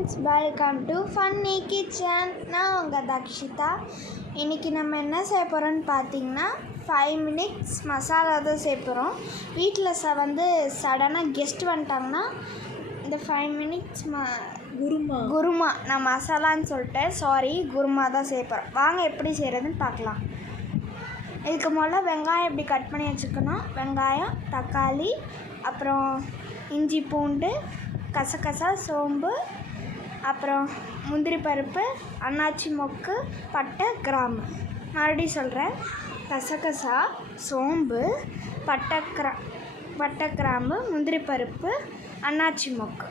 Friends, welcome to funny kitchen. நான் உங்கள் தக்ஷிதா. இன்றைக்கி நம்ம என்ன செய்ய போகிறோன்னு பார்த்தீங்கன்னா 5 மினிட்ஸ் மசாலா தான் செய்ய போகிறோம். வீட்டில் வந்து சடனாக கெஸ்ட் வந்துட்டாங்கன்னா இந்த 5 மினிட்ஸ் குருமா நான் மசாலான்னு சொல்லிட்டேன், சாரி, குருமா தான் செய்ய போகிறோம். வாங்க எப்படி செய்கிறதுன்னு பார்க்கலாம். இதுக்கு முதல்ல வெங்காயம் இப்படி கட் பண்ணி வச்சுக்கணும். வெங்காயம், தக்காளி, அப்புறம் இஞ்சி, பூண்டு, கசகசா, சோம்பு, அப்புறம் முந்திரி பருப்பு, அன்னாச்சி மொக்கு, பட்டை, கிராம்பு. மறுபடியும் சொல்கிறேன், கசகசா, சோம்பு, பட்டை, கிராம்பு, முந்திரி பருப்பு, அன்னாச்சி மொக்கு.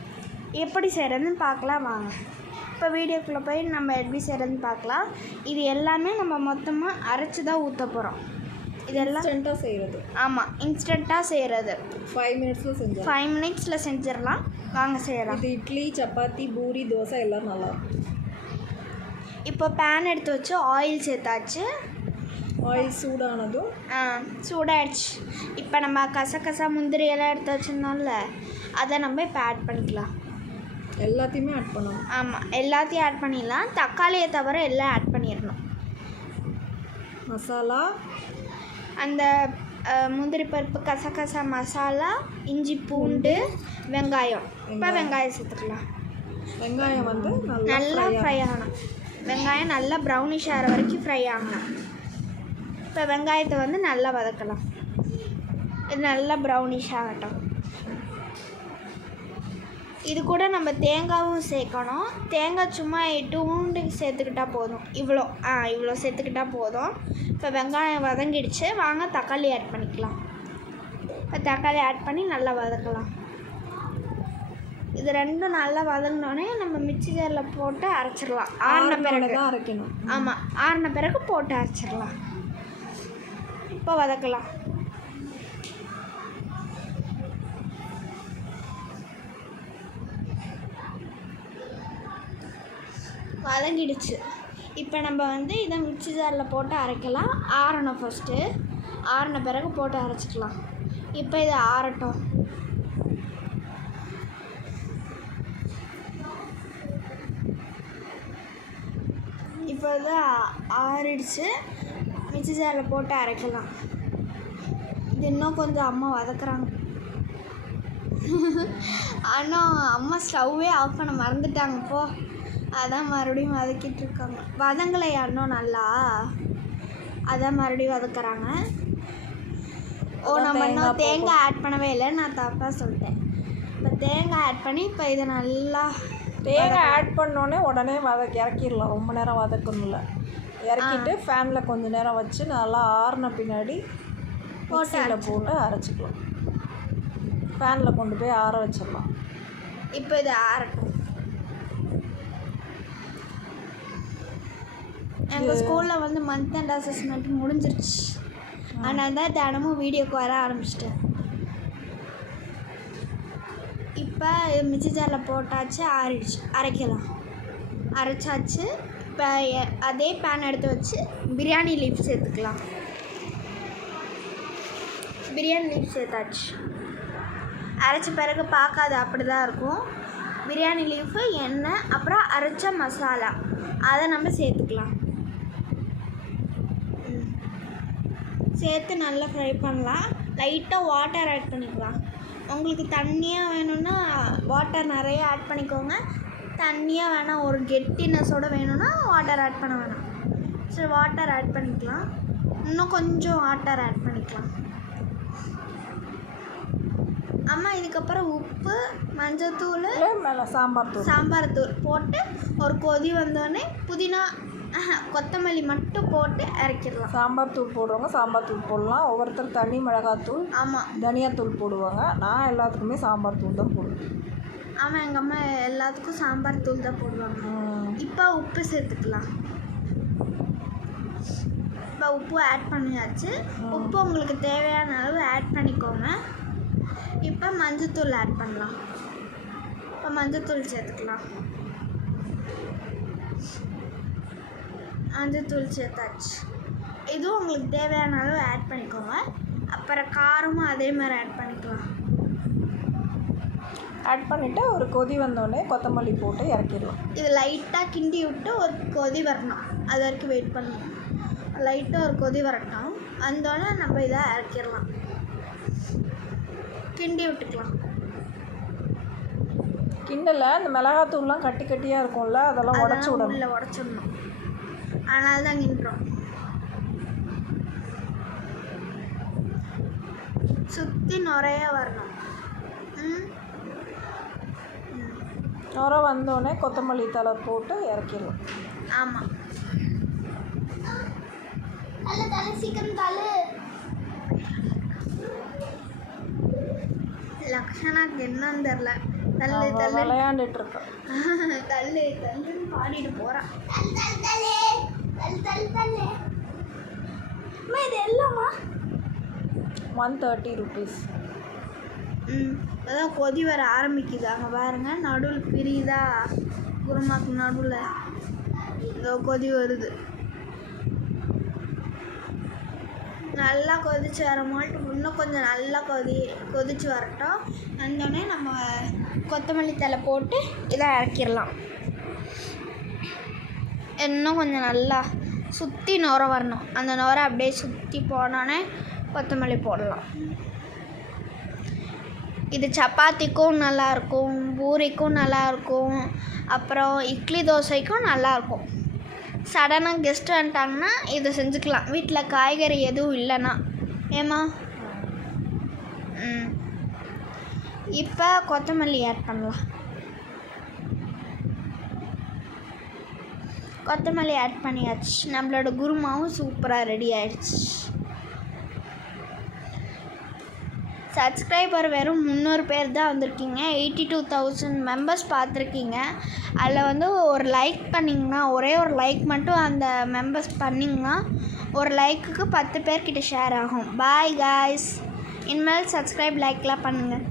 எப்படி செய்கிறதுன்னு பார்க்கலாம் வாங்க. இப்போ வீடியோக்குள்ளே போய் நம்ம எப்படி செய்கிறதுன்னு பார்க்கலாம். இது எல்லாமே நம்ம மொத்தமாக அரைச்சி தான் ஊற்ற போகிறோம். இதெல்லாம் இன்ஸ்டண்ட்டாக செய்கிறது. ஆமாம், இன்ஸ்டண்ட்டாக செய்கிறது. 5 மினிட்ஸில் செஞ்சிடலாம். வாங்க செய்யலாம். இது இட்லி, சப்பாத்தி, பூரி, தோசை எல்லாம் நல்லாயிருக்கும். இப்போ பேன் எடுத்து வச்சு ஆயில் சேர்த்தாச்சு. ஆயில் சூடானதும் சூடாயிடுச்சு. இப்போ நம்ம கசகசா, முந்திரி எல்லாம் எடுத்து வச்சுருந்தோம்ல, அதை நம்ம இப்போ ஆட் பண்ணிக்கலாம். எல்லாத்தையுமே ஆட் பண்ணணும். ஆமாம், எல்லாத்தையும் ஆட் பண்ணிடலாம். தக்காளியை தவிர எல்லாம் ஆட் பண்ணிடணும். மசாலா, அந்த முந்திரி பருப்பு, கசகசா மசாலா, இஞ்சி, பூண்டு, வெங்காயம். இப்போ வெங்காயம் சேர்த்துக்கலாம். வெங்காயம் வந்து நல்லா ஃப்ரை ஆகணும். வெங்காயம் நல்லா ப்ரௌனிஷ் ஆகிற வரைக்கும் ஃப்ரை ஆகணும். இப்போ வெங்காயத்தை வந்து நல்லா வதக்கலாம். இது நல்லா ப்ரௌனிஷ் ஆகட்டும். இது கூட நம்ம தேங்காயும் சேர்க்கணும். தேங்காய் சும்மா 2 சேர்த்துக்கிட்டால் போதும். இவ்வளோ சேர்த்துக்கிட்டால் போதும். இப்போ வெங்காயம் வதங்கிடுச்சு. வாங்க தக்காளி ஆட் பண்ணிக்கலாம். இப்போ தக்காளி ஆட் பண்ணி நல்லா வதக்கலாம். இது ரெண்டும் நல்லா வதங்கினோடனே நம்ம மிக்ஸி ஜாரில் போட்டு அரைச்சிடலாம். ஆறின பிறகு தான் அரைக்கணும். ஆமாம், ஆறின பிறகு போட்டு அரைச்சிடலாம். இப்போ வதக்கலாம். வதங்கிடுச்சு. இப்போ நம்ம வந்து இதை மிக்ஸி ஜாரில் போட்டு அரைக்கலாம். ஆறணும். ஃபஸ்ட்டு ஆறின பிறகு போட்டு அரைச்சிக்கலாம். இப்போ இது ஆறட்டும். இப்போ இது ஆறிடுச்சு. மிக்ஸி ஜாரில் போட்டு அரைக்கலாம். இது இன்னும் கொஞ்சம் அம்மா வதக்குறாங்க. ஆனால் அம்மா ஸ்டவ்வே ஆஃப் பண்ண மறந்துட்டாங்க. போ, அதான் மறுபடியும் வதக்கிட்டு இருக்காங்க. வதங்கலை இன்னும் நல்லா, அதான் மறுபடியும் வதக்குறாங்க. நம்ம இன்னும் தேங்காய் ஆட் பண்ணவே இல்லை, நான் தப்பாக சொல்லிட்டேன். இப்போ தேங்காய் ஆட் பண்ணி இப்போ இதை நல்லா தேங்காய் ஆட் பண்ணோடனே உடனே இறக்கிடலாம். ரொம்ப நேரம் வதக்கணும்ல. இறக்கிட்டு ஃபேனில் கொஞ்சம் நேரம் வச்சு நல்லா ஆறின பின்னாடி மிக்ஸியில் போட்டு அரைச்சிக்கலாம். ஃபேனில் கொண்டு போய் ஆற வச்சிடலாம். இப்போ இது ஆறட்டும். எங்கள் ஸ்கூலில் வந்து மந்த் அண்ட் அசஸ்மெண்ட் முடிஞ்சிருச்சு. அதனால தான் தினமும் வீடியோக்கு வர ஆரம்பிச்சிட்டேன். இப்போ மிக்ஸி ஜாரில் போட்டாச்சு, ஆறிடுச்சு. அரைக்கலாம். அரைச்சாச்சு. இப்போ அதே பேன் எடுத்து வச்சு பிரியாணி லீஃப் சேர்த்துக்கலாம். பிரியாணி லீஃப் சேர்த்தாச்சு. அரைச்ச பிறகு பார்க்காது, அப்படி தான் இருக்கும். பிரியாணி லீஃபு, எண்ணெய், அப்புறம் அரைச்ச மசாலா, அதை நம்ம சேர்த்துக்கலாம். சேர்த்து நல்லா ஃப்ரை பண்ணலாம். லைட்டாக வாட்டர் ஆட் பண்ணிக்கலாம். உங்களுக்கு தண்ணியாக வேணும்னா வாட்டர் நிறைய ஆட் பண்ணிக்கோங்க. தண்ணியாக வேணாம், ஒரு கெட்டினஸோடு வேணும்னா வாட்டர் ஆட் பண்ண வேணாம். சரி, வாட்டர் ஆட் பண்ணிக்கலாம். இன்னும் கொஞ்சம் வாட்டர் ஆட் பண்ணிக்கலாம். அம்மா இதுக்கப்புறம் உப்பு, மஞ்சத்தூள், சாம்பார் தூள் போட்டு ஒரு கொதி வந்தோடனே புதினா, கொத்தமல்லி மட்டும் போட்டு இறக்கிடலாம். சாம்பார் தூள் போடுறவங்க சாம்பார் தூள் போடலாம். ஒவ்வொருத்தர் தனி மிளகாத்தூள், ஆமாம், தனியாத்தூள் போடுவாங்க. நான் எல்லாத்துக்குமே சாம்பார் தூள் தான் போடுவேன். ஆமாம், எங்கள் அம்மா எல்லாத்துக்கும் சாம்பார் தூள் தான் போடுவாங்க. இப்போ உப்பு சேர்த்துக்கலாம். இப்போ உப்பு ஆட் பண்ணியாச்சு. உப்பு உங்களுக்கு தேவையான அளவு ஆட் பண்ணிக்கோங்க. இப்போ மஞ்சத்தூள் ஆட் பண்ணலாம். இப்போ மஞ்சத்தூள் சேர்த்துக்கலாம். மஞ்சத்தூள் சேர்த்தாச்சு. இதுவும் உங்களுக்கு தேவையான அளவு ஆட் பண்ணிக்கோங்க. அப்புறம் காரமும் அதே மாதிரி ஆட் பண்ணிக்கலாம். ஆட் பண்ணிவிட்டு ஒரு கொதி வந்தோடனே கொத்தமல்லி போட்டு இறக்கிடலாம். இது லைட்டாக கிண்டி விட்டு ஒரு கொதி வரணும், அது வரைக்கும் வெயிட் பண்ணணும். லைட்டாக ஒரு கொதி வரட்டும், வந்தோடனே நம்ம இதை இறக்கிடலாம், கிண்டி விட்டுக்கலாம். கிண்டல இந்த மிளகாத்தூள்லாம் கட்டி கட்டியாக இருக்கும்ல, அதெல்லாம் உடச்சி விடணும். உள்ள உடச்சிடணும், அதனால தான் கிண்டுறோம். சுற்றி நிறைய வரணும். நுர வந்தோடனே கொத்தமல்லி தழை போட்டு இறக்கிடலாம். ஆமாம், சீக்கிரம் தள்ளு. லக்ஷனாக்கு என்னன்னு தெரில, தள்ளு தள்ளு விளையாண்டுட்டு இருக்கோம். தள்ளு தள்ளுன்னு பாடிட்டு போகிறான். இது எல்லாமா 130 rupees. அதான் கொதி வர ஆரம்பிக்குது. அங்கே பாருங்க, நடுவில் பிரியுதா, குருமாக்கு நடுவில் இதோ கொதி வருது. நல்லா கொதிச்சு வர மாட்டு இன்னும் கொஞ்சம் நல்லா கொதிச்சு வரட்டும். வந்தோடனே நம்ம கொத்தமல்லி தழை போட்டு இதை இறக்கிடலாம். இன்னும் கொஞ்சம் நல்லா சுற்றி நுர வரணும், அந்த நுர அப்படியே சுற்றி போனோடனே கொத்தமல்லி போடலாம். இது சப்பாத்திக்கும் நல்லாயிருக்கும், பூரிக்கும் நல்லாயிருக்கும், அப்புறம் இட்லி தோசைக்கும் நல்லாயிருக்கும். சடனாக கெஸ்ட் வந்துட்டாங்கன்னா இதை செஞ்சுக்கலாம், வீட்டில் காய்கறி எதுவும் இல்லைன்னா. ஏம்மா? இப்போ கொத்தமல்லி ஆட் பண்ணலாம். கொத்தமல்லி ஆட் பண்ணியாச்சு, நம்மளோட குருமாவும் சூப்பராக ரெடி ஆயிடுச்சு. சப்ஸ்கிரைபர் வெறும் 300 பேர் தான் வந்திருக்கீங்க. 82,000 மெம்பர்ஸ் பார்த்துருக்கீங்க. அதில் வந்து ஒரு லைக் பண்ணிங்கன்னா, ஒரே ஒரு லைக் மட்டும் அந்த மெம்பர்ஸ் பண்ணிங்கன்னா ஒரு லைக்குக்கு 10 பேர்கிட்ட ஷேர் ஆகும். பாய் காய்ஸ், இனிமேல் சப்ஸ்கிரைப் லைக்லாம் பண்ணுங்கள்.